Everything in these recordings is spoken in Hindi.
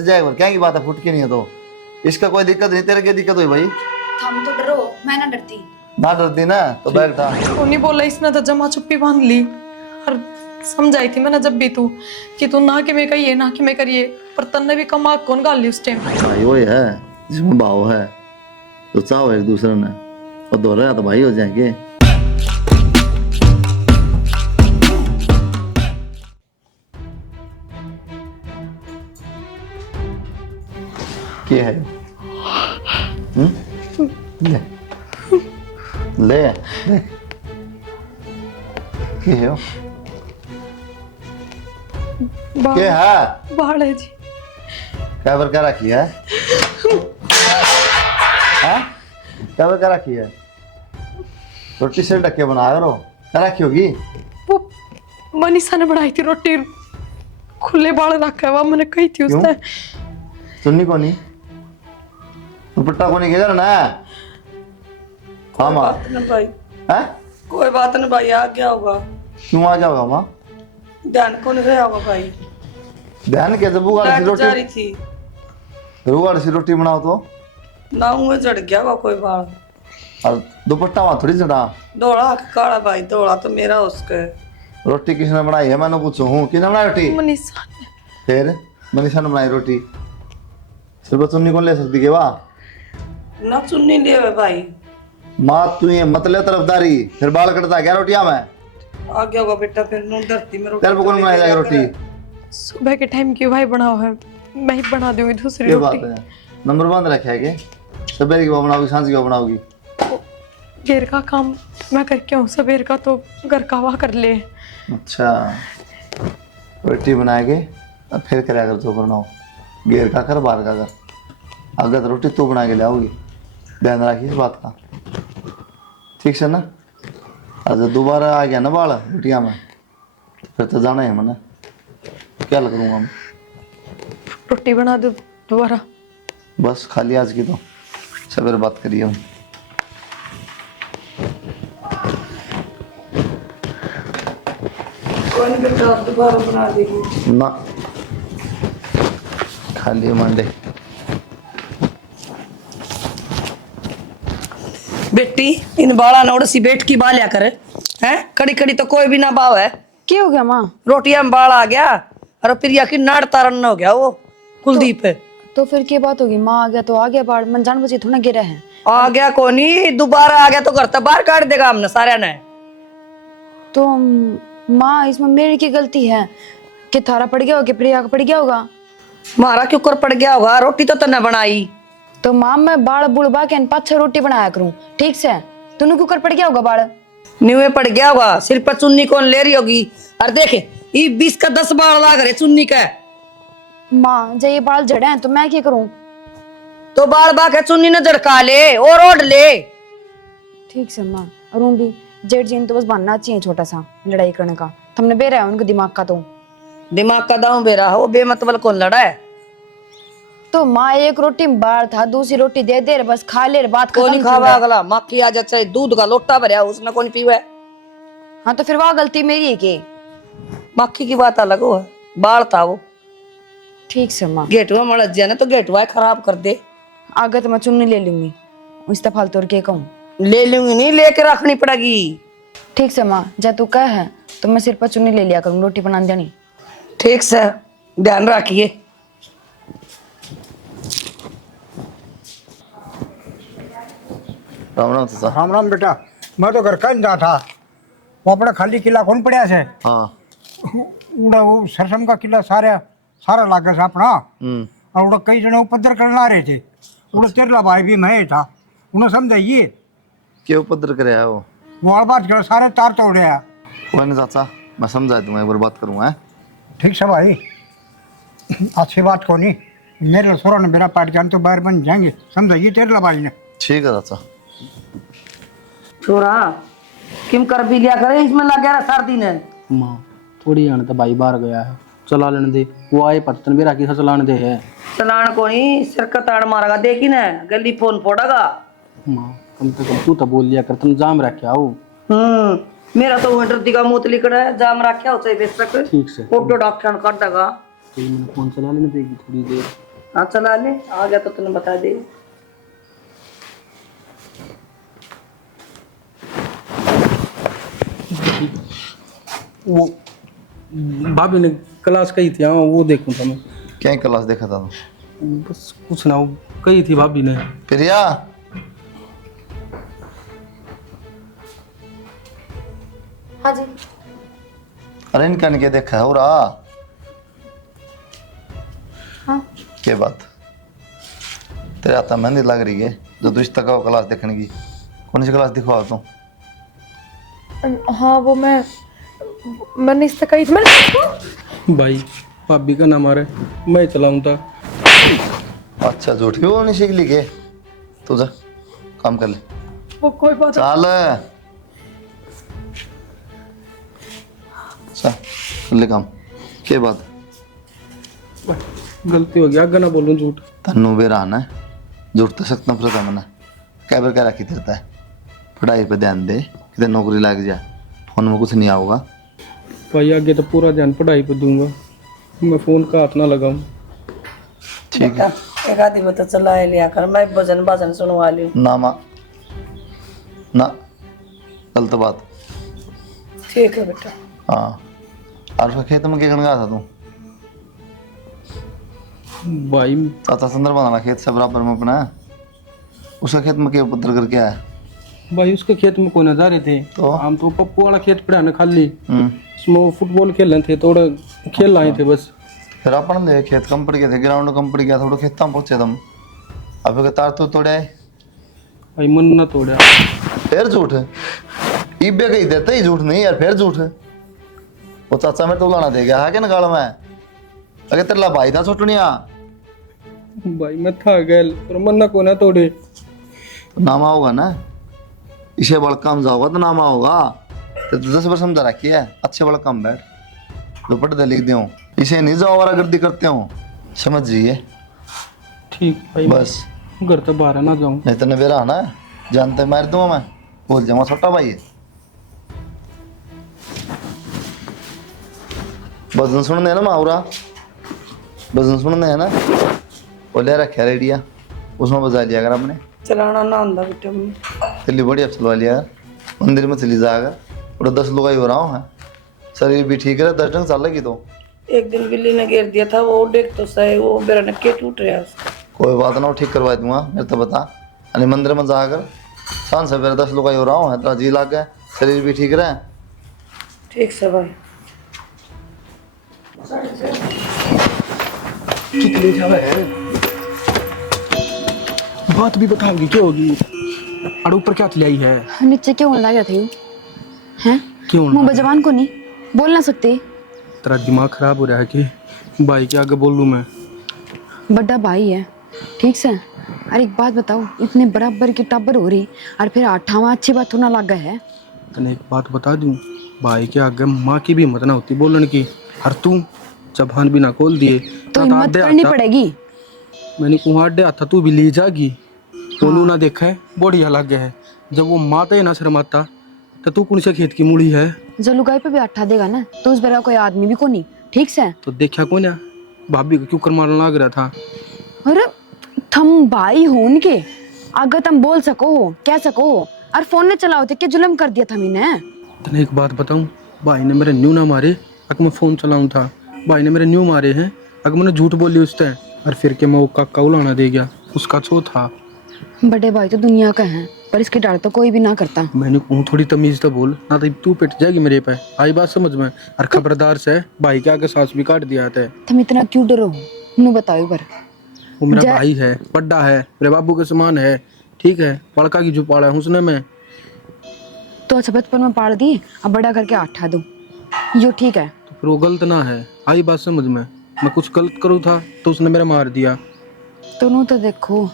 जाएगा क्या की बात है, फुट की नहीं है तो इसका कोई दिक्कत नहीं, तेरे क्या दिक्कत हुई भाई? तुम तो डरो, मैं ना डरती। ना डरती ना तो बैठ था। वो नहीं बोला, इसने तो जमा चुप्पी बांध ली। और समझाई थी मैंने जब भी तू कि तू ना कि मैं कहिए ना कि मैं करिए, पर तन्ने भी कमा कौन गाल ली उस टाइम। भाई वही है जिसमें भाव है तो चाहो एक दूसरे ने, और दोहरा तो भाई हो जाएंगे। क्या है? ले ले ले क्या है? क्या है? बाढ़ है जी। क्या पर क्या रखी है? हाँ? क्या पर क्या रखी है? रोटी से ढक के बना करो, क्या रखी होगी? वो मनीषा ने बनाई थी रोटी, खुले बाल रखा हुआ, मैंने कही थी उसने। सुननी को नहीं, दुपट्टा को नहीं किधर ना? हाँ माँ। बात ना भाई, हैं? कोई बात ना भाई, आ गया होगा। क्यों आ जाओगा माँ? ध्यान को नहीं गया होगा भाई, ध्यान के जब बुगाड़ सी लाइट जा रही रोटी, थी बुगाड़ सी रोटी बनाओ तो, ना मुँह जड़ गया होगा कोई बाल। और दुपट्टा वहाँ थोड़ी चढ़ा। दौड़ा के काला भाई, दौड़ा तो मेरा उसके। रोटी किसने बनाई है मैंने पूछू हूँ, किसने बनाई रोटी? मनीषा ने। फिर मनीषा ने बनाई रोटी, सिर्फ चुन्नी को ले सकती के वाह? ना चुन्नी ले भाई, माँ तू ये मतलब तरफदारी, फिर बाल कटता क्या रोटियां में? आ गया होगा बेटा, फिर नून धरती में रोटी तेरे को कौन बनाई जाएगी रोटी? सुबह के टाइम क्यों भाई बना हुआ है, मैं ही बना दूंगी दूसरी ये रोटी। बात है, नंबर बंद रखा है क्या? सवेरे की बनाओगी, सांझ की बनाओगी? घेर का काम मैं करके हूँ, सवेर का तो घर का हुआ कर ले। अच्छा, रोटी बनाएगे अब फिर क्या कर जो बनाओ, घेर का कर बाहर का कर, अगर तो रोटी तू बना के लाओगी, ध्यान रखिए इस बात का, ठीक से ना? और जब दोबारा आ गया ना बाल रोटियां में, फिर तो जाना है मैंने, क्या करूँगा मैं? रोटी बना दो दोबारा। बस खाली आज की तो सवेरे बात करिए हम। कोई नहीं बेटा, दोबारा बना देगी ना खाली मंडे। बेटी, इन बाला नोड़ सी बैठ की बालिया करे हैं, कड़ी कड़ी तो कोई भी ना बाव है। क्या हो गया माँ? रोटियां में बाल आ गया, और प्रिया की नाड़ तारन हो गया वो कुलदीप है। तो फिर क्या बात होगी? माँ आ गया तो आ गया बाढ़, मन जान बची थोड़ा गिरा है। आ गया कोनी, दोबारा आ गया तो घर तक बाहर काट देगा हमने सारे ने। तो माँ इसमें मेरी की गलती है कि थारा पड़ गया होगा कि प्रिया का पड़ गया होगा? मारा क्यों कर पड़ गया होगा, रोटी तो तन्ने बनाई। तो माँ मैं बाढ़ बुड़बा के पाँच छह रोटी बनाया करूँ, ठीक से? तूने क्यों कर पड़ गया होगा बाढ़? न्यूए पड़ गया होगा, सिर पर चुन्नी कौन ले रही होगी। और देखे ये 20 का 10 बाल लाग रहे चुन्नी का। माँ जब ये बाल जड़े हैं तो मैं क्या करूँ? तो बाल बाके चुन्नी ने झड़का ले और ओढ़ ले। ठीक से माँ, और भी जेठ जी ने तो बस बनना चाहिए छोटा सा लड़ाई करने का, तुमने बेरा है उनके दिमाग का। तो दिमाग का दांव बेरा हो, बेमतलब कौन लड़ा है? तो माँ एक रोटी में बाढ़ था, दूसरी रोटी दे दे बस खा ले, बात कौन खत्म। खावा अगला मक्खी आ जाए, दूध का लोटा भरया उसने कौन पीवा है? हाँ तो फिर वह गलती मेरी है कि? मक्खी की बात अलग हो, बाल था वो। ठीक से माँ, गेटवा मड़ जाए ना तो गेटवा खराब कर दे। आगे तो मैं चुन्नी ले लूंगी, इस फालतू और क्या कहूँ? ले लूंगी नहीं, लेके रखनी पड़ेगी। ठीक से माँ, जा तू कह है तो मैं सिर पर चुन्नी ले लिया करूँ, रोटी बना देनी। ठीक से ध्यान रखिए। राम राम चाचा। राम राम बेटा, मैं तो घर का जा था, वो अपना खाली किला कौन पड़ा से? हाँ। उड़ा वो सरसम का किला सारा लागे से अपना। और उड़ा कई जने उपद्र करना रहे थे, उड़ा तेरला भाई भी मैं था, उन्हें समझाइए क्यों उपद्र करे है वो आलबाज कर सारे तार तोड़े है। कोई नहीं चाचा, मैं समझा दूंगा, एक बार बात करूंगा। ठीक से भाई, अच्छी बात को नहीं, मेरे सोरा ने मेरा पाट जान तो बाहर बन जाएंगे, समझाइए तेरला भाई ने। ठीक है चाचा। छोरा किम कर भी लिया करे, इसमें लग गया सर्दी ने। माँ थोड़ी जाने तो भाई बाहर गया है, चला लेने दे, वो आए पत्तन भी राखी से चलाने दे है। चलान को नहीं, सिर का ताड़ मारेगा, देखी ना गली फोन फोड़ेगा। माँ कम से कम तू तो बोल लिया कर, तुम जाम रखे आओ। मेरा तो विंटर दिखा मूत लिखड़ा है, जाम रखा हो चाहिए बेशक। ठीक से फोटो डॉक्टर कर देगा। तो मैंने फोन चला लेने देगी थोड़ी देर। हाँ चला ले, आ गया तो तूने बता दे। वो भाभी ने क्लास कही थी, हाँ वो देखूं था मैं। क्या क्लास देखा था तू? बस कुछ ना, वो कही थी भाभी ने। प्रिया, हाँ जी। अरे इनका नहीं क्या देखा है हो रहा? हाँ क्या बात, तेरे हाथ में मेहंदी लग रही है जो तू इस तक क्लास देखने की। कौन सी क्लास दिखवा तू? हाँ वो मैंने इससे कही थी मैंने। भाई भाभी का नाम आ रहा है, मैं चलाऊं था। अच्छा झूठी वो नहीं सीख ली के? तू जा काम कर ले, वो कोई बात चल चल कर ले काम। क्या बात, गलती हो गया, आगे ना बोलूं झूठ। तन्नू भी रहना है, झूठ तो सख्त नफरत है मैंने। क्या बार क्या रखी फिरता है? पढ़ाई पे ध्यान दे, कितने नौकरी लग जाए, फोन में कुछ नहीं आओगा। भाई आगे तो पूरा ध्यान पढ़ाई पे दूंगा, मैं फोन का हाथ ना लगाऊं। ठीक है एक आधी बता चला लिया कर, मैं भजन भजन सुनवा ली। ना माँ ना, गलत बात। ठीक है बेटा। हाँ, और उसका खेत में क्या करने गया था तू? भाई चाचा सुंदर बनाना खेत से बराबर में अपना है। उसका खेत में क्या उपद्र करके आया? भाई उसके खेत में कोई नजारे थे, तो? हम तो पप्पू वाला खेत पड़ा ना खाली, हम्म, उसमें वो फुटबॉल खेल रहे थे, थोड़ा खेल आए थे बस। फिर अपन ले खेत कम पड़ गए थे, ग्राउंड कम पड़ गया, थोड़ा खेत में पहुंचे तुम। अब के तार तो तोड़े आए, भाई मन ना तोड़ा। फिर झूठ है। इबे कही देते ही झूठ नहीं यार, फिर झूठ है। वो चाचा मेरे तो बुलाना दे गया है कि ना गाल में? अगर तेरा भाई था छोटनिया, भाई मैं था गैल पर मन ना को ना तोड़े। तो नामा होगा ना, इसे बड़ा काम जाओगा तो नामा होगा। तो 10 बार समझा रखी है, अच्छे बड़ा काम बैठ दुपट दे लिख दूँ, इसे नहीं जाओ और गर्दी करते हो, समझ जाइए ठीक भाई, बस। घर तो बाहर ना जाऊं। नहीं तो नवेरा आना है, जानते मार दूंगा मैं, बोल जाऊंगा छोटा भाई है। भजन सुनने है ना मावरा, भजन सुनने है ना, वो ले रखा रेडिया, उसमें बजा लिया अगर आपने। चलाना ना आंदा बेटा मैं। चली बढ़िया चलवा लिया यार, मंदिर में चली जाएगा। और 10 लुगाई हो रहा हूँ है, शरीर भी ठीक है, 10 ढंग चलेगी तो। एक दिन बिल्ली ने घेर दिया था, वो देख तो सही, वो मेरा नक्के टूट रहा है। कोई बात ना, वो ठीक करवा दूंगा, मेरे तो बता। अरे मंदिर में जाकर शान से मेरे 10 लुगाई हो रहा हूँ है, तेरा जी लग गया, शरीर भी ठीक रहे। ठीक से भाई। कितनी जावे है, बात भी बताओगी क्या होगी? और ऊपर क्या चली आई है? नीचे क्यों लग रहा था? हैं क्यों? मुंह बजवान को नहीं बोल ना सकते? तेरा दिमाग खराब हो रहा है कि भाई के आगे बोल लूं मैं? बड़ा भाई है, ठीक से। अरे एक बात बताओ, इतने बराबर की टाबर हो रही और फिर आठावा अच्छी बात होना लग गया है। तने एक बात बता दूं, भाई के आगे माँ की भी हिम्मत ना होती बोलने की, और तू जबान भी ना खोल दिए तो हिम्मत करनी पड़ेगी। मैंने कुहाड़ दे आता, तू भी ले जागी। सोनू ना देखा है, बढ़िया लग गया है। जब वो माता ही ना शर्माता तो तू कौन से खेत की मूड़ी है? जो लुगाई पे भी आठा देगा ना, तो उस बेरा कोई आदमी भी को नहीं, ठीक से। तो देखा कौन है, भाभी को क्यों कर मारने लग रहा था? अरे थम भाई हो उनके, अगर तुम बोल सको हो, कह सको हो, और फोन ने चलाओ थे, क्या जुल्म कर दिया था मैंने? तने एक बात बताऊं, भाई ने मेरे न्यू ना मारे अगर मैं फोन चलाऊं था, भाई ने मेरे न्यू मारे हैं अगर मैंने झूठ बोली उससे, और फिर के मैं वो काका उलाना दे गया, उसका छो था। बड़े भाई तो दुनिया का है, पर इसकी डर तो कोई भी ना करता। मैंने कहूँ थोड़ी तमीज तो बोल, ना तो तू पिट जाएगी मेरे पे, आई बात समझ में? और खबरदार से भाई के आगे सांस भी काट दिया था। तुम इतना क्यों डरो? नू बताओ पर। वो मेरा भाई है, बड्डा है, मेरे बाबू के समान है, ठीक है, पड़का की जो पाला है उसने मैं। तो अच्छा बचपन में पाड़ दी, अब बड़ा करके आठा दो, यो ठीक है। तो फिर वो गलत ना है, आई बात समझ में? मैं कुछ गलत करूँ था तो उसने मेरा मार दिया। तो नू तो देखो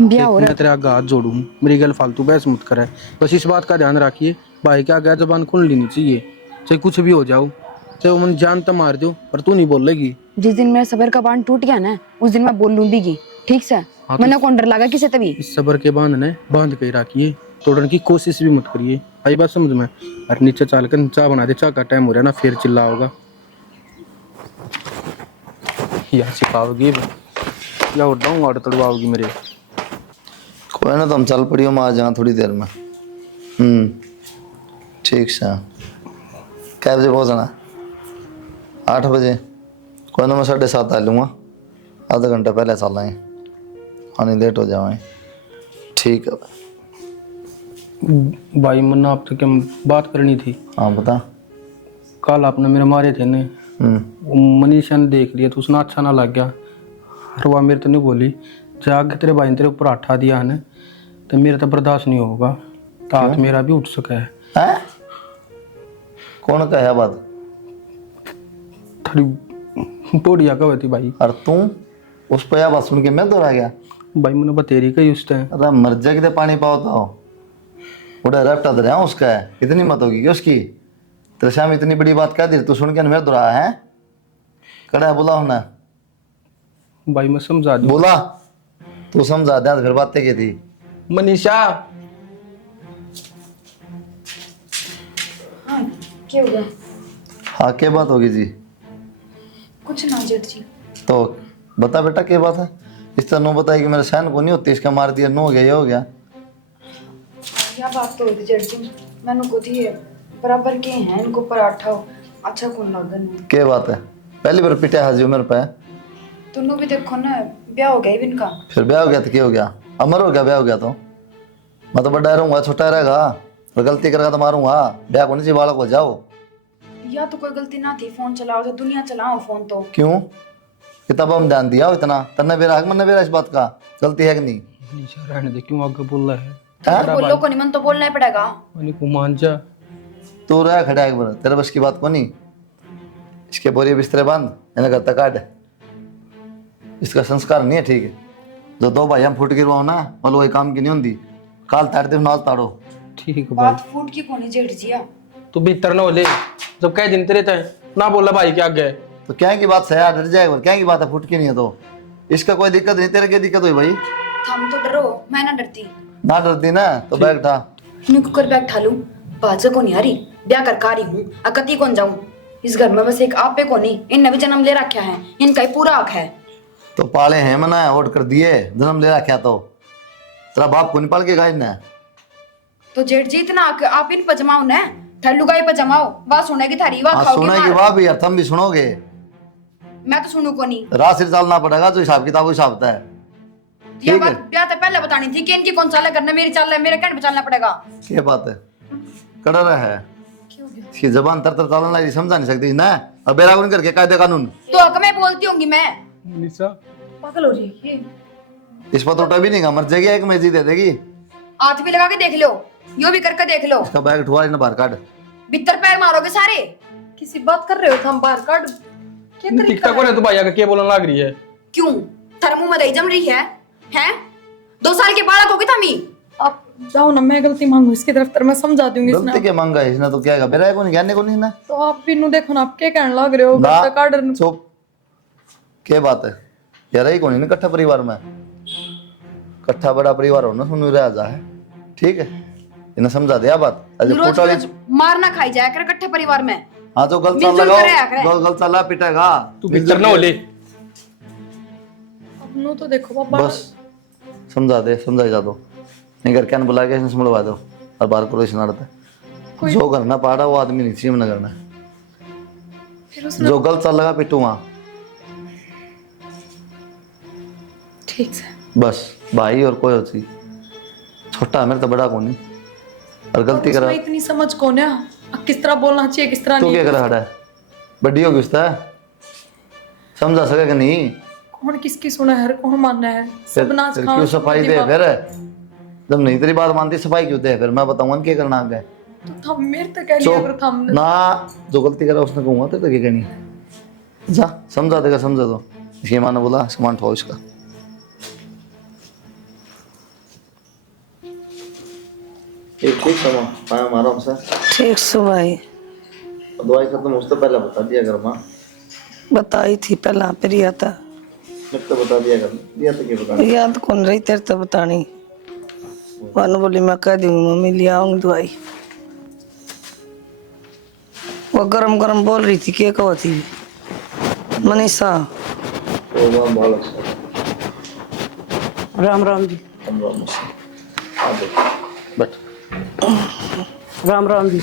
ब्याह हो रहा मैं तेरे आगे हाथ जोड़ूं, मेरी गल फालतू बहस मत करे, बस इस बात का ध्यान रखिए, भाई के आगे जबान खुल लेनी चाहिए, चाहे कुछ भी हो जाओ, चाहे वो मन जान तो मार दो, पर तू नहीं बोलेगी। जिस दिन मेरा सबर का बांध टूट गया ना, उस दिन मैं बोल लूंगी, ठीक से। हाँ, तो मैंने कौन डर लगा किसे तभी। इस सबर के बांध ने बांध के रखिए, तोड़ने की कोशिश भी मत करिए, आई बात समझ में? और नीचे चल कर चाय बना दे, चाय का टाइम हो रहा है ना, फिर चिल्ला होगा। यार सिखाओगी या उठाऊँ और तड़वाओगी मेरे। कोई ना, तुम चल पड़ियो, मैं आ जाऊँ थोड़ी देर में। ठीक से। कै बजे पहुँचना? 8 बजे। कोई ना, मैं 7:30 आ लूँगा, आधा घंटा पहले चल आए, आने लेट हो जाए। ठीक है भाई मन्ना आपसे क्या बात करनी थी। हाँ बता। कल आपने मेरे मारे थे ने, वो मनीषा ने देख लिया तो उसने अच्छा ना लग गया, और वह मेरे तो नहीं बोली, जाके तेरे भाई ने तेरे ऊपर आठा दिया है तो मेरे तो बर्दाश्त नहीं होगा, तो हाथ मेरा भी उठ सका है। हैं? कौन कहा बात? थोड़ी टोड़िया कह थी भाई। और तू उस पर यह बात सुन के मैं दौड़ा गया? भाई मैंने बतेरी कही उस टाइम। अरे मर जा कितने पानी पाओ तो उड़ा रैप्टा दे रहा उसका है, इतनी मत होगी कि उसकी। तेरे शाम इतनी बड़ी बात कह दी, तू सुन के मेरे दौड़ा है? कड़ा है, बोला होना। भाई मैं समझा दूँ। बोला तू समझा दे, फिर बातें की थी। मनीषा क्या हो गया? हाँ क्या बात होगी जी? कुछ ना जेठ जी। तो बता बेटा क्या बात है? इस तरह नो बताई कि मेरे सहन को नहीं होती, इसका मार दिया, नो हो गया, ये हो गया। यह बात तो हुई थी जेठ जी, मैंने को दिए बराबर के हैं, इनको पराठा हो अच्छा कौन लगन। क्या बात है? पहली बार पिटे हाजिर मेरे पे। दोनों भी देखो ना, ब्याह हो गया ही इनका। फिर ब्याह हो गया तो क्या हो गया? अमर हो गया ब्याह हो गया तो। मैं तो बड़ा रहूंगा, छोटा रहेगा, और गलती करेगा तो मारूंगा। ब्याह को नहीं चाहिए, बालक हो जाओ। या तो कोई गलती ना थी, फोन चलाओ तो दुनिया चलाओ फोन तो। क्यों? किताब हम ध्यान दिया हो इतना? तन्ने बेरा मन बेरा इस बात का गलती है कि नहीं? मनीषा रहने दे, क्यों आगे बोल रहा है? हाँ? बोलो को नहीं, मन तो बोलना ही पड़ेगा। मैंने को मान जा। तू रहा खड़ा एक बार, तेरे बस की बात को नहीं। इसके बोरिए बिस्तरे बांध, इन्हें घर तक काट। इसका संस्कार नहीं है, ठीक है? जो 2 भाई हम फुट गिरवाओ ना, बोलो वही काम की नहीं होती। काल ताड़ दे, नाल ताड़ो। ठीक है भाई। बात फूट की कोनी जेठ जी। तू भीतर ना हो ले, जब कई दिन तेरे थे ना बोला भाई के आगे। तो क्या की बात है यार, डर जाएगा। क्या की बात है, फुट की नहीं है तो इसका कोई दिक्कत नहीं, तेरे क्या दिक्कत हुई भाई? थम तो डरो, मैं ना डरती। ना डरती ना तो बैग उठा। मैं कुकर बैग ठालू, बाजा को नहीं आ रही, ब्याह कर कारी हूँ, अकती कौन जाऊँ। इस घर में बस एक आप पे को नहीं, इनने भी जन्म ले रखा है, इनका ही पूरा हक है। तो पाले हैं मना, वोट कर दिए, जन्म ले रखा तो तेरा बाप को नहीं पाल के गाय ने। तो जेठ जी इतना हक आप इन पर जमाओ न, ठल्लू गाय पर जमाओ, बात सुनेगी थारी, बात खाओगे सुनेगी मार। वाह भी यार, तुम भी सुनोगे। मैं तो सुनू को नहीं। रात सिर चलना पड़ेगा, जो हिसाब किताब हिसाब होता है। ये ठीक बात है। ब्याह तो पहले बतानी थी कि इनकी कौन चाल करना, मेरी चाल है, मेरे कहने पे चलना पड़ेगा। क्या बात है, कड़ा रहा है इसकी जबान तर तर चालने लगी, समझा नहीं सकती ना। अब बेरागुन करके कायदे कानून तो हक में बोलती होंगी मैं। मनीषा पागल हो रही है ये। इस पर तो टबी नहीं का, मर जाएगी, एक मैजी दे देगी। हाथ भी लगा के देख लो, यो भी करके देख लो। इसका बैग उठवा ना बाहर काट। भीतर पैर मारोगे सारे। किसी बात कर रहे हो, हम बाहर काट। क्या तरीका टिकता कौन है तू भाई आगे क्या बोलने लग रही है? क्यों थारे मुंह में दही जम रही है? हैं 2 साल के बालक होगी थमी। आप जाओ ना, मैं गलती मांगू इसकी तरफ, तर मैं समझा दूंगी गलती इसने। क्या मांगा है इसने, तो क्या है बेरा को नहीं ज्ञान को नहीं ना। तो आप भी नु देखो ना, आप क्या कहने लग रहे हो? ना गलता काट रहे हो। चुप, क्या बात है यार? ही कौन है इकट्ठा परिवार में, इकट्ठा बड़ा परिवार हो ना, सुन रहा जा है, ठीक है? इन्हें समझा दिया बात। अरे रोज फोटो रोज मार ना खाई जाया कर इकट्ठे परिवार में। हाँ तो गलत मिलजुल लगाओ, कर रहा करे। गलत चला पिटेगा। तू भीतर ना हो ले। अब नु तो देखो पापा, बस समझा दे, समझाई जा दो। नहीं घर क्या बुला के इसने संभलवा दो, और बाहर करो इसे नड़ते। जो करना पाड़ा वो आदमी नहीं चाहिए मना करना। फिर उसने जो गलत चल लगा पिटू वहां। ठीक है। बस भाई और कोई होती, छोटा है मेरे तो बड़ा कौन, और गलती करा उसमें इतनी समझ कौन है, अब किस तरह बोलना चाहिए किस तरह तो नहीं। क्या करा खड़ा है? बड्डी होगी उसका, समझा सके कि नहीं? कौन किसकी सुना है, कौन मानना है? सब नाच फिर खाओ, क्यों सफाई दे दिमाग- फिर? जब नहीं तेरी बात मानती सफाई क्यों दे? फिर मैं बताऊंगा क्या करना आगे। तो थम मेरे तो कह लिया अगर थम ना जो गलती करा उसने कहूंगा तो क्या कहनी है? जा समझा देगा, समझा दो। इसकी माँ ने बोला सामान उठाओ इसका। ठीक है माँ, मारा हमसे ठीक सो भाई, दवाई खत्म उससे पहले बता दिया कर माँ। बताई थी पहला प्रिया था, मैं तो बता दिया कर, दिया तो क्या बता। याद कौन रही तेरे तो बतानी। वन बोली मैं कह दूंगी मम्मी ले आऊंगी दवाई। वो गरम गरम बोल रही थी, क्या कहो थी मनीषा? वो बहुत अच्छा। राम राम जी। बट राम राम जी।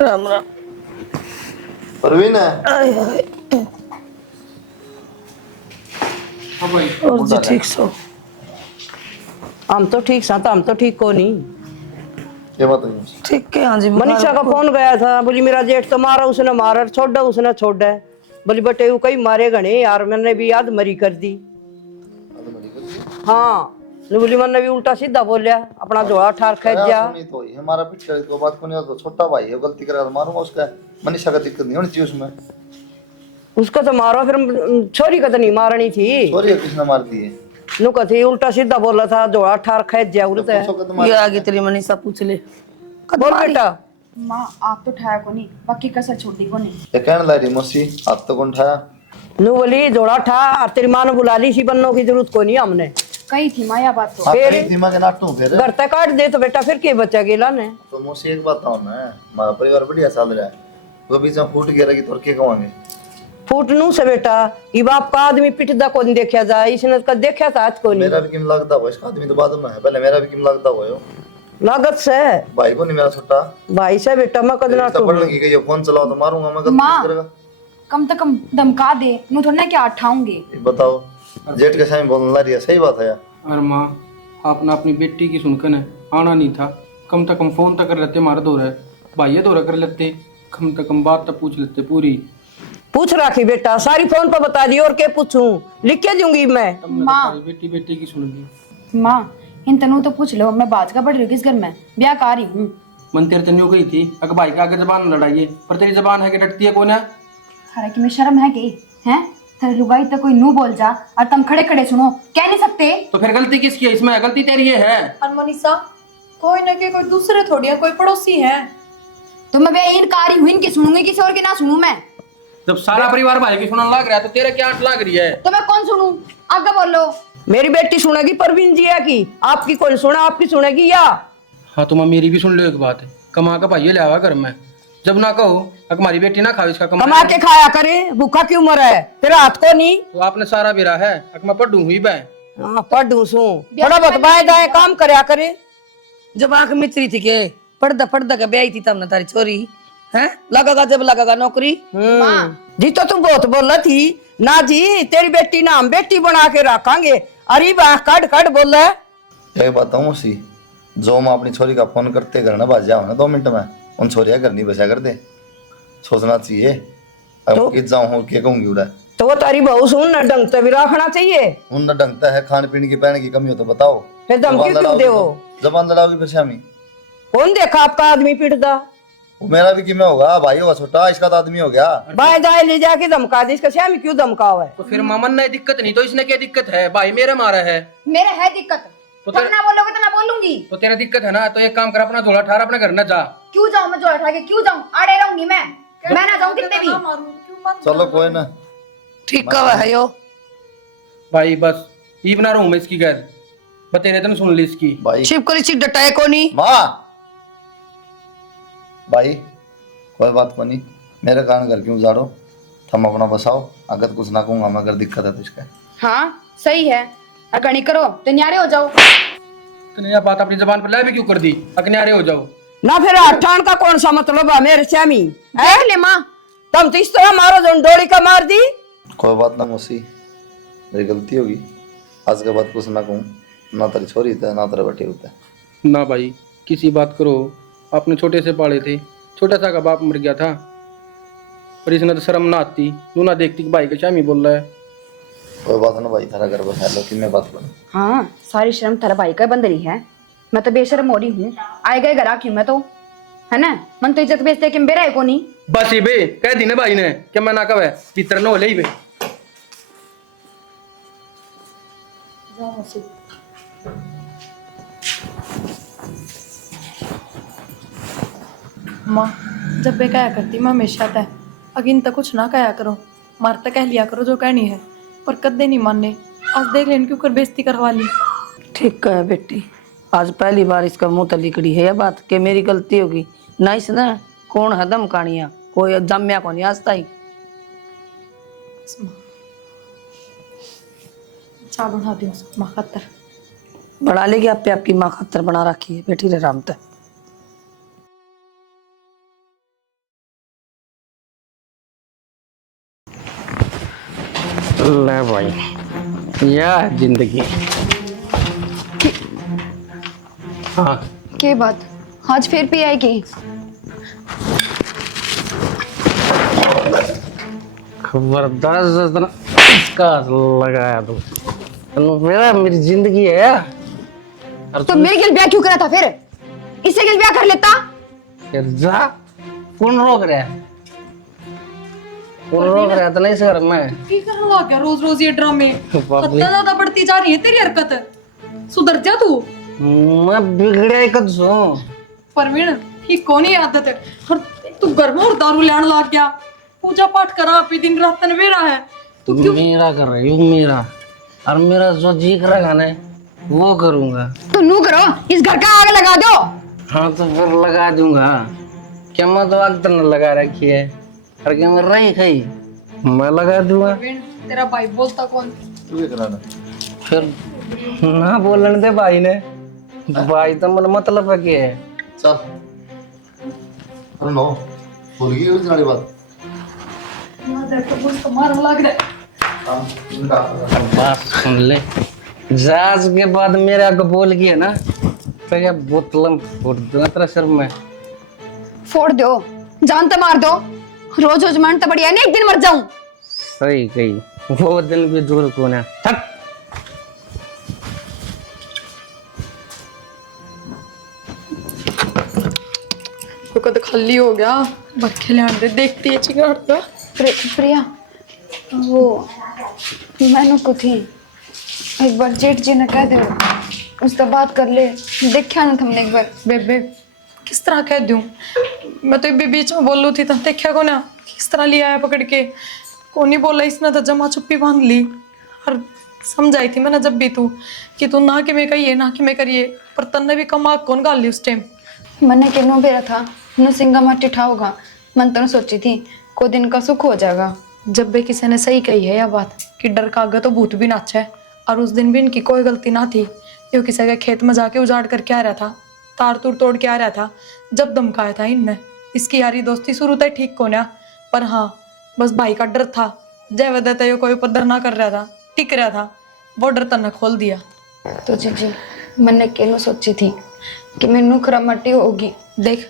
राम राम। परवीन है आय हाय। हाँ भाई। और जी ठीक सो? हम तो ठीक सा, तो हम तो ठीक को नहीं। क्या बात है मौसी? ठीक है। हाँ जी। मनीषा का फोन गया था, बोली मेरा जेठ तो मारा, उसने मारा, छोड़ा उसने छोड़ा। बोली बटे वो कई मारे गणे यार, मैंने भी याद मरी कर दी। हाँ ने बोली मैंने भी उल्टा सीधा बोलिया, अपना जोड़ा ठार खेच जा। सुनी तो ये हमारा पिक्चर को बात को नहीं, तो छोटा भाई है, गलती करा तो मारूंगा उसका। मनीषा का दिक्कत नहीं होनी चाहिए उसमें। उसको तो मारो, फिर छोरी का तो नहीं मारनी थी। छोरी किसने मार दी है? नु कथी उल्टा सीधा बोला था, जोड़ा ठार खेच जा उड़ता है। पूछो कद ये आगे तेरी मनीषा पूछ ले। बोल बेटा। माँ आप तो ठाया को नहीं, बाकी कसर छोटी को नहीं। ये कहने ला रही मौसी, हाथ तो कौन उठाया? नु बोली जोड़ा ठा, और तेरी माँ ने बुला ली, सी बनने की जरूरत को नहीं हमने। कही थी माँ यह बात तो। हाथ फिर? कहीं दिमाग के नाटू फिर। घर तक काट दे तो बेटा फिर के बचा गेला ने। तो मौसी एक बात बताओ ना, हमारा परिवार बढ़िया चल रहा है, वो बीच में फूट गया कि तो के कमाएंगे? फूटनू से बेटा, ये बाप का आदमी पिटदा को नहीं देखा जाए, इसने का देखा था आज को नहीं। मेरा भी किम लगता हुआ, इसका आदमी तो बाद में है, पहले मेरा भी किम लगता हुआ है। लागत से भाई को नहीं मेरा छोटा भाई से बेटा मैं कदना तो पढ़ लगी, ये फोन चलाओ तो मारूंगा मैं, गलती माँ। करेगा। कम से कम धमका दे, नु थोड़ा ना क्या उठाऊंगी। ये बताओ, जेठ के सामने बोलने ला रही है, सही बात है यार। और माँ आपने अपनी बेटी की सुनकर न आना नहीं था, कम से कम फोन तक कर लेते, मारा दो रहा भाई दो रहा कर लेते, कम से कम बात तक पूछ लेते पूरी। पूछ राखी बेटा, सारी फोन पर बता दी, और क्या पूछूं, लिख के दूंगी मैं। माँ बेटी बेटी की सुन ली। माँ इन तनु तो पूछ लो, मैं बाज का बढ़ रही हूँ किस घर में, ब्याह का रही हूँ। मन तेरे तन्यू गई थी अगर भाई के आगे जबान लड़ाइए, पर तेरी जबान है कि डटती है कौन है? अरे कि मैं शर्म है कि हैं? तेरे लुगाई तो कोई नू बोल जा और तुम खड़े खड़े सुनो, कह नहीं सकते? तो फिर गलती किसकी है इसमें? गलती तेरी है। और मनीषा कोई ना कोई दूसरे थोड़ी है, कोई पड़ोसी है। तो मैं ब्याह इनकारी हुई, इनकी सुनूंगी, किसी और की ना सुनूं मैं? जब सारा परिवार भाई की सुनने लग रहा है तो तेरे क्या आठ लाग रही है? तो मैं कौन सुनूं? आगे बोलो। मेरी बेटी सुनेगी परवीन जी की, आपकी कौन सुना, आपकी सुनेगी या? हाँ तो माँ मेरी भी सुन लो एक बात है, कमा का भाई ले आवा घर में, जब ना कहो अगर हमारी बेटी ना खाओ इसका कमा के खाया करे, भूखा क्यों मरा है, तेरा हाथ को नहीं? तो आपने सारा बिरा है, अगर मैं पढ़ हुई बे हाँ पढ़ू सू, थोड़ा बहुत बाएं दाएं काम करया करे। जब आंख मिचरी थी के पढ़दा के ब्याही थी तब ना तारी छोरी है, लगेगा जब लगेगा नौकरी। जी तो तू बहुत बोला थी ना जी, तेरी बेटी ना हम बेटी बना के रखांगे, अरे वाह कड़ कड़ बोला। एक बात बताऊं मौसी, जो मैं अपनी छोरी का फोन करते घर ना बाज जाओ ना 2 मिनट में, उन छोरिया घर नहीं बचा कर दे, सोचना चाहिए अब तो? किस जाऊं क्या कहूंगी उड़ा। तो वो तारी बहू सुन ना, ढंग से भी रखना चाहिए। उन ढंगता है, खाने पीने की पहने की कमी हो तो बताओ। फिर धमकी क्यों दे हो? जबान लड़ाओगी फिर शामी? कौन देखा आपका आदमी पिटदा? वो मेरा भी किमें होगा, भाई होगा छोटा, इसका तो आदमी हो गया। बाएं दाएं ले जाके धमका दे, इसका श्यामी क्यों धमकावा है? तो फिर मामन ने दिक्कत नहीं तो इसने क्या दिक्कत है? भाई मेरे मारा है मेरे है दिक्कत, तो तो ना बोलोगे तो मैं बोलूंगी। तो तेरा दिक्कत है ना, तो एक काम कर अपना झोला ठार अपने घर न जा। क्यों जाऊं मैं, जो उठा के क्यों जाऊं? आड़े रहूंगी मैं ना जाऊं कितने भी। चलो कोई ना, ठीक कहा है यो। भाई बस ई बना रहा हूँ मैं इसकी घर, बतेरे तुम सुन ली इसकी। भाई छिप कर ची डटाए को नहीं। माँ भाई कोई बात को नहीं, मेरे कारण घर क्यों उजाड़ो, तुम अपना बसाओ, अगर कुछ ना कहूंगा मैं, अगर दिक्कत है तो इसका। हाँ सही है, अगर नहीं करो तो न्यारे हो जाओ। तूने यह बात अपनी जबान पर ला भी क्यों कर दी, अकन्यारे हो जाओ ना फिर अठान का कौन सा मतलब है मेरे श्यामी? देख ले माँ, तुम तो इस तरह मारो जो डोरी का मार दी। कोई बात ना मौसी, मेरी गलती होगी, आज के बाद कुछ ना कहूँ, ना तेरी छोरी होता है ना तेरा बेटी होता है। ना भाई किसी बात करो, आपने छोटे से पाले थे, छोटा सा का बाप मर गया था, पर इसने तो शर्म ना आती, तू ना देखती कि भाई के शामी बोल रहा है। कोई बात ना भाई, थारा घर बसा लो कि मैं बात करूँ। हाँ सारी शर्म तेरा भाई का बंदरी है, मैं तो बेशर्म हो रही हूँ, आए गए घर क्यों मैं तो, है ना? मन तो इज्जत बेचते कि मेरा है को नहीं। बस ये बे कह दी ना भाई ने कि मैं ना कहे पितर न हो ले बे। माँ जब वे कहा करती मैं हमेशा तय अगिन तक कुछ ना कहा करो, मार तक कह लिया करो जो कहनी है, पर कदे नहीं मानने। आज देख लेन क्यों कर बेइज्जती करवा ली। ठीक है बेटी, आज पहली बार इसका मुंह तली कड़ी है यह बात कि मेरी गलती होगी ना। इसने कौन है धमकानिया, कोई जम्या को नहीं आज तक। चाय बना दियो माँ खातर। बना लेगी आपे, आपकी माँ खातर बना रखी है, बैठी रहे आराम तक। ले भाई, यह है जिंदगी। हाँ, के बात आज फिर पी आएगी? खबरदार जितना इसका लगाया तो मेरा मेरी जिंदगी है। और तो मेरे के लिए ब्याह क्यों करा था फिर? इससे के लिए ब्याह कर लेता। फिर जा, कौन रोक रहा है? कौन रोक रहा है? तो नहीं सर मैं की करने लग गया रोज रोज ये ड्रामे? बाबू। हद ज्यादा बढ़ती जा रही है तेरी हरकत। सुधर जा तू। मैं बिगड़े कद सो। परवीन ये कौन ही आदत है? और तू घर में और दारू लेने लग गया। पूजा पाठ करा आप ही दिन रात तनवेरा है। तू क्यों मेरा कर रही हूँ मेरा, और मेरा जो जी करेगा ना वो करूंगा। तो नू करो, इस घर का आग लगा दो। हाँ तो फिर लगा दूंगा। क्या मैं तो आग तो न लगा रखी है, और क्या मैं रही खाई मैं लगा दूंगा। परवीन तेरा भाई बोलता कौन? फिर ना बोलने दे भाई ने, भाई तो मन मतलब है क्या है। चल अरे नो भूल गई उस वाली बात। ना देख तो कुछ तो मारने लग रहा है। बात सुन ले, जहाज के बाद मेरे आगे बोल गया ना तो क्या बोतल फोड़ दूंगा तेरा सिर में। फोड़ दो, जान तो मार दो। रोज रोज मन तो बढ़िया नहीं, एक दिन मर जाऊं। सही कही, वो दिन भी दूर कौन है। थक। कद खाली हो गया, बक्खे ले आंदे देखती है चिगाड़ का। प्रिया वो मैंने को थी एक बार जेठ जी ने कह दे उससे बात कर ले, देखा ना तुमने एक बार। बेबे किस तरह कह दूं? मैं तो भी बीच में बोलू थी, तब देखा को ना किस तरह लिया है पकड़ के। कौन ही बोला, इसने तो जमा चुप्पी बांध ली। और समझाई थी मैंने जब भी तू कि तू ना कि मैं कहिए ना कि मैं करिए, पर तन्ने भी कमा कौन गाल ली उस टाइम। मैंने के नो बेरा था नो सिंगा मट्टी ठाऊगा। मन तो सोची थी को दिन का सुख हो जाएगा। जब भी किसी ने सही कही है यह बात कि डर का आगे तो भूत भी नाचा है, और उस दिन भी इनकी कोई गलती ना थी। यो किसी के खेत में जाके उजाड़ करके आ रहा था, तार तूर तोड़ के आ रहा था, जब धमकाया था इनने। इसकी यारी दोस्ती शुरू तक ठीक को ना, पर हाँ बस भाई का डर था। जय वदता यो कोई उपद्रव ना कर रहा था, टिक रहा था, वो डर तन्ने खोल दिया। तो जी मैंने के नो सोची थी कि मैनू खरा मट्टी होगी। देख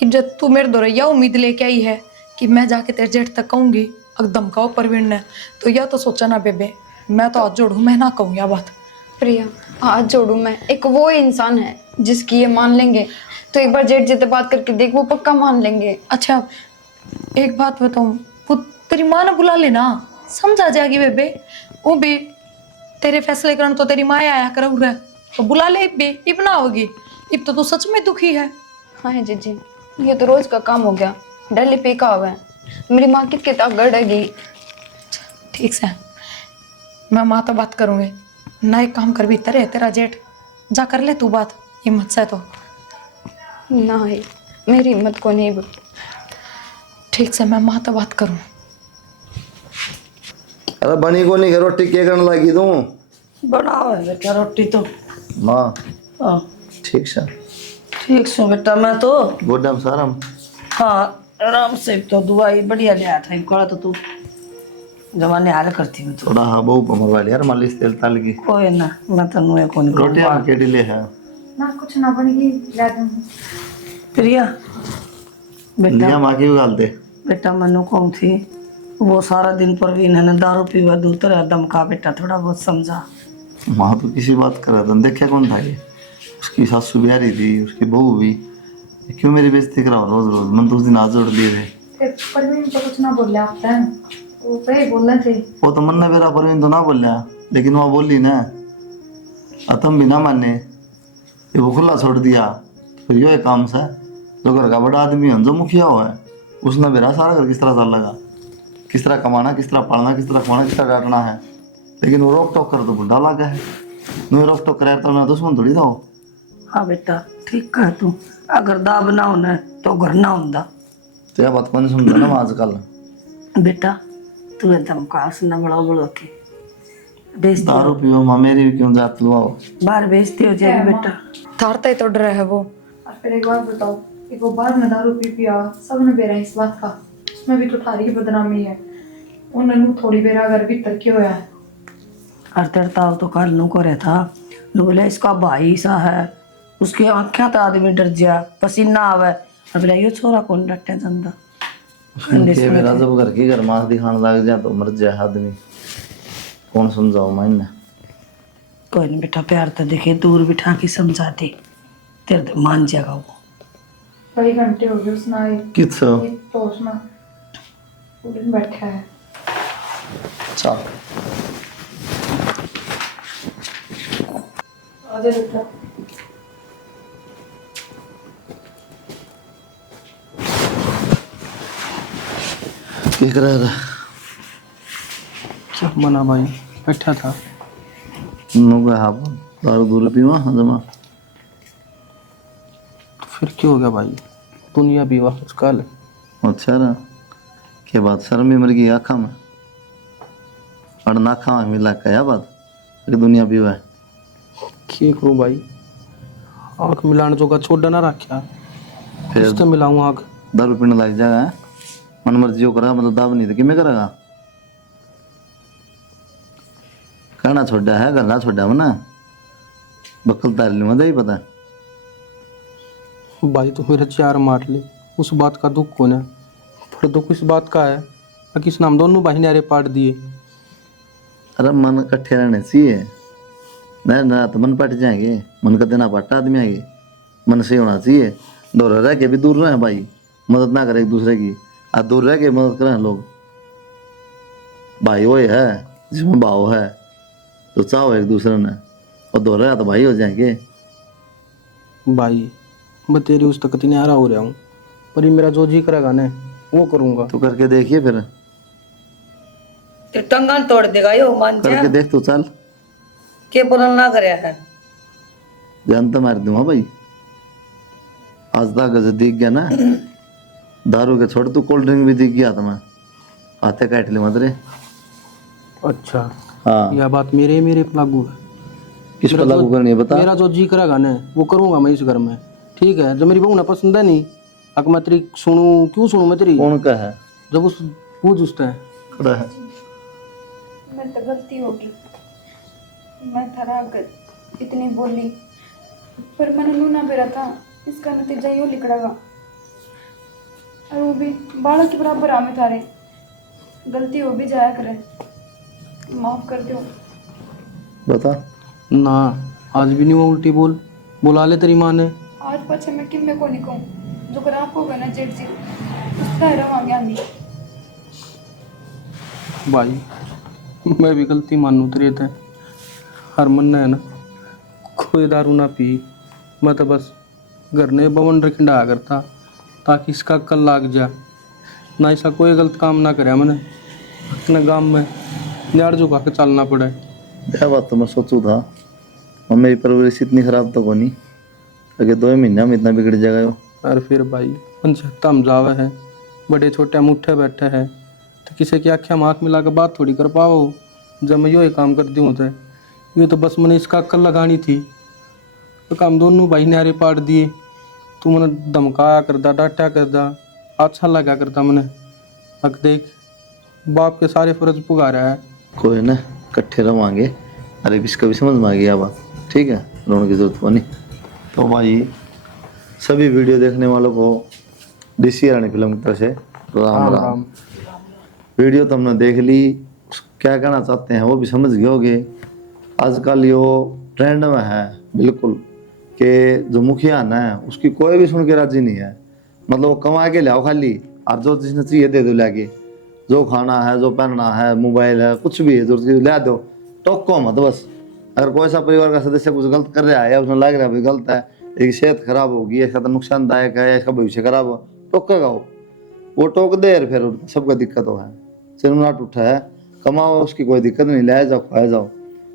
इज्जत तू मेरे दोरैया उम्मीद लेके आई है कि मैं जाके तेरे जेठ तक कहूंगी अगर धमकाओ परवीन ने, तो यह तो सोचा ना बेबे, मैं तो हाथ जोड़ू, मैं ना कहूँ यह बात। प्रिया हाथ जोड़ू मैं, एक वो इंसान है जिसकी ये मान लेंगे। तो एक बार जेठ जी से बात करके देख, वो पक्का मान लेंगे। अच्छा एक बात बताऊं, वो तेरी माँ ने बुला लेना, समझ आ जाएगी बेबे। वो भी तेरे फैसले करने तो तेरी माँ आया कर रहा, तो बुला ले बे, इब ना होगी। इब तो तू सच में दुखी है। हाँ है जी, ये तो रोज का काम हो गया, डरले पे का हुआ है। मेरी माँ कितनी ताकत गई। ठीक से मैं माँ तो बात करूंगी ना। एक काम कर, भीतर है तेरा जेठ, जा कर ले तू बात, हिम्मत से। तो ना है मेरी हिम्मत को नहीं। ठीक से मैं माँ तो बात करूँ। अरे बनी को नहीं रोटी के करने लगी तू? बनाओ है बेटा रोटी तो। माँ हाँ ठीक से ठीक सो बेटा, मैं तो गोडम सारम। हाँ आराम से। तो दुआई बढ़िया ले आया था इनको, तो तू जमाने हाल करती हूँ तो। थोड़ा हाँ बहु कमर वाली यार, मालिश तेल ताल की कोई ना, मैं तनु है कौन रोटी हम के डिले है ना कुछ ना बनेगी, ला दूंगी। प्रिया बेटा, लिया माँ की भी गाल दे। बेटा मनु कौन थी वो सारा दिन परवीन है दारू पीवा दूतर दम का, बेटा थोड़ा बहुत समझा। माँ तो किसी बात कर रहा था, देखा कौन था ये? उसकी सासू बिहारी थी, उसकी बहू भी। क्यों मेरी बेइज्जती कराओ रोज रोज? मन तो उस दिन हाथ जोड़ दिए थे। परवीन तो कुछ ना बोले आप तैन, वो पे बोलने थे। वो तो मन ने मेरा परवीन तो ना बोलिया, लेकिन वो बोली ना, तुम भी ना माने, ये वो खुला छोड़ दिया। फिर यो एक काम से जो घर का बड़ा आदमी है, जो मुखिया हुआ है, उसने मेरा सारा घर किस तरह चल लगा, किस तरह कमाना, किस तरह पढ़ना, किस तरह खाना, किस तरह डांटना है। लेकिन वो रोक टोक कर तो बुढ़ा लगा है। नहीं रोक टोक करे तो मैं दुश्मन थोड़ी था वो। हाँ बेटा ठीक कह तू, अगर दाब ना होना तो घर ना होता। तो यह बात कौन समझा ना आजकल। बेटा तू एकदम कास न बड़ा बड़ो के बेइज्जती दारू पियो माँ, मेरी भी क्यों जात लो? बाहर बेइज्जती हो जाएगी बेटा। थारता ही तो डर है वो। और फिर एक बात बताओ, एक वो बाहर में दारू पी पिया सबने बेरा इस बात का, मैं भी तो थारी की बदनामी है। उन्होंने थोड़ी बेरा अगर भीतर क्यों होया है। और तेरताव तो कल नू करे था, नू बोले इसका भाई सा है, उसकी आँखें तो आदमी डर जा, पसीना आवे। अब बोला ये छोरा कौन डटे धंधा। के मेरा जब घर की घर मास दिखाने लग जाए तो मर जाए आदमी, कौन समझाओ मैंने? कोई नहीं बेटा, प्यार तो देखे दूर बिठा के समझा दे, तेरे तो मान जाएगा वो। कई घंटे हो गए उसने आए किस तो उसने पूरे दिन बैठा है। चल आजा बेटा। क्या कर रहा सब मना भाई, बैठा था। नो का हाथ दारू दूर पीवा जमा? तो फिर क्यों हो गया भाई, दुनिया भी वापस कल। अच्छा रहा के बात शर्म ही मर गई आँखा में और नाखा में मिला क्या बात कि दुनिया भी है? क्या करूं भाई, आँख मिलाने जोगा छोड़ा ना रखा, फिर किससे मिलाऊं आँख? दारू पीने लग जाएगा हैं? मन मर्जी हो करा मतलब दाब नहीं तो किमें करेगा? कहना छोड़ा है गलना छोड़ा मना बकल तार ली मजा ही पता है। भाई तो मेरा चार मार ले, उस बात का दुख कौन है? पर दुख इस बात का है कि किस नाम दोनों भाई नारे पाट दिए। अरे मन इकट्ठे रहने चाहिए ना तो मन पट जाएंगे, मन का देना पट्टा आदमी आएंगे, मन से होना चाहिए। दूर रह के भी दूर रहे भाई, मदद ना करे एक दूसरे की, आ दूर रह के मदद करें लोग। भाई वही है जिसमें भाव है तो चाहो एक दूसरे ने, और दूर रहा तो भाई हो जाएंगे। भाई मैं तेरी उस तक नहीं हारा हो रहा हूँ, पर ये मेरा जो जी करेगा ना वो करूँगा। तो करके देखिए फिर, ते टंगन तोड़ देगा यो, मान जा। करके देख तो चल, के बोलना ना करे है। जान तो मार दूंगा भाई। आज तक गज दिख गया ना, दारू के छोड़ तू कोल्ड ड्रिंक भी दिख गया था, मैं हाथे काट ले मत रे। अच्छा हाँ यह बात मेरे पे लागू है। किस पर लागू करनी है बता? मेरा जो जी करेगा ना वो करूँगा मैं इस घर में, ठीक है? जब मेरी बहू ना पसंद है नहीं, अगर मैं तेरी सुनूं क्यों सुनूं मैं तेरी? कौन का है? जब उस पूछ उसते हैं खड़ा है मैं तो गलती होगी, मैं थारा अगर इतनी बोली, पर मैंने नू ना बेरा था, इसका नतीजा यो निकलेगा। और वो भी बालक के बराबर आमे थारे, गलती हो भी जाया करे, माफ कर दो। बता। ना, आज भी नहीं वो उल्टी बुला ले तेरी माँ ने। आज पाछे मैं किम में को नहीं कहूँ, जो कर आपको कहना जेठ जी उसका रवांगे आंधी। भाई मैं भी गलती मानू तेरे थे, हर मन है ना कोई दारू ना पी, मैं तो बस घर ने बवन रखिंडा करता ताकि इसका कल लाग जा ना, ऐसा कोई गलत काम ना करे मैंने अपने गांव में न्याड़ झुका के चलना पड़े। क्या बात तो मैं सोचू था, और मेरी परवरिश इतनी खराब तो कोनी अगे 2 महीना में इतना बिगड़ जाएगा यो। और फिर भाई पंचायत हम जावे है, बड़े छोटे हम उठे बैठे हैं, तो किसी की आँखें में आँख मिला के बात थोड़ी कर पाओ। जब मैं यो ही काम कर दूँ तो यूँ तो बस मैंने इसका अक्ल लगानी थी, तो काम दोनों भाई नारे पाट दिए। तू मैंने धमकाया करता, डांटा करता, अच्छा लगा करता मैंने। अब देख बाप के सारे फर्ज पुगा रहा है। कोई ना इकट्ठे रवांगे, अरे इसका भी समझ में आ गया बात, ठीक है? रोने की जरूरत नहीं। तो भाई सभी वीडियो देखने वालों को डीसी रानी फिल्म की तरफ से राम राम। वीडियो तो हमने देख ली, क्या कहना चाहते हैं वो भी समझ गए होगे। आजकल यो ट्रेंड में है बिल्कुल कि जो मुखिया ना है उसकी कोई भी सुन के राजी नहीं है, मतलब वो कमा के लाओ खाली, और जो जिसने चाहिए दे दो लाके, जो खाना है जो पहनना है मोबाइल है कुछ भी है जो ला दो, टोको मत बस। अगर कोई सा परिवार का सदस्य कुछ गलत कर रहा है या उसने लग रहा है भाई गलत है, एक सेहत खराब होगी, इसका तो नुकसानदायक है या इसका भविष्य खराब हो, टोकेगा वो टोक दे, फिर सबका दिक्कत हो है, सिर नाट उठा है, कमाओ उसकी कोई दिक्कत नहीं, ले जाओ खाए जाओ।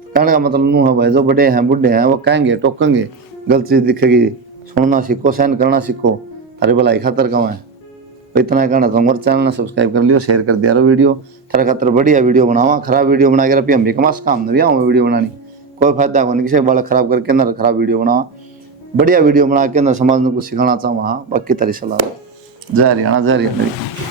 कहने का मतलब नू है भाई जो बड़े हैं बूढ़े हैं वो कहेंगे टोकेंगे, गलत चीज दिखेगी, सुनना सीखो, सहन करना सीखो, अरे भलाई खातर कमाए। तो इतना कहना चाहूँगा, चैनल ने सब्सक्राइब कर लियो, शेयर कर दिया रो वीडियो। थारे खातर बढ़िया वीडियो बनावा, खराब वीडियो बना के हम भी कमास काम नहीं आऊँ वीडियो बनानी, कोई फायदा नहीं, किसी बाल खराब करके अंदर खराब वीडियो बनावा, बढ़िया वीडियो बना के अंदर समाज में कुछ सिखाना चाहूँ। हाँ बाकी तारी सलाह। जय हरियाणा, जय हरियाणा।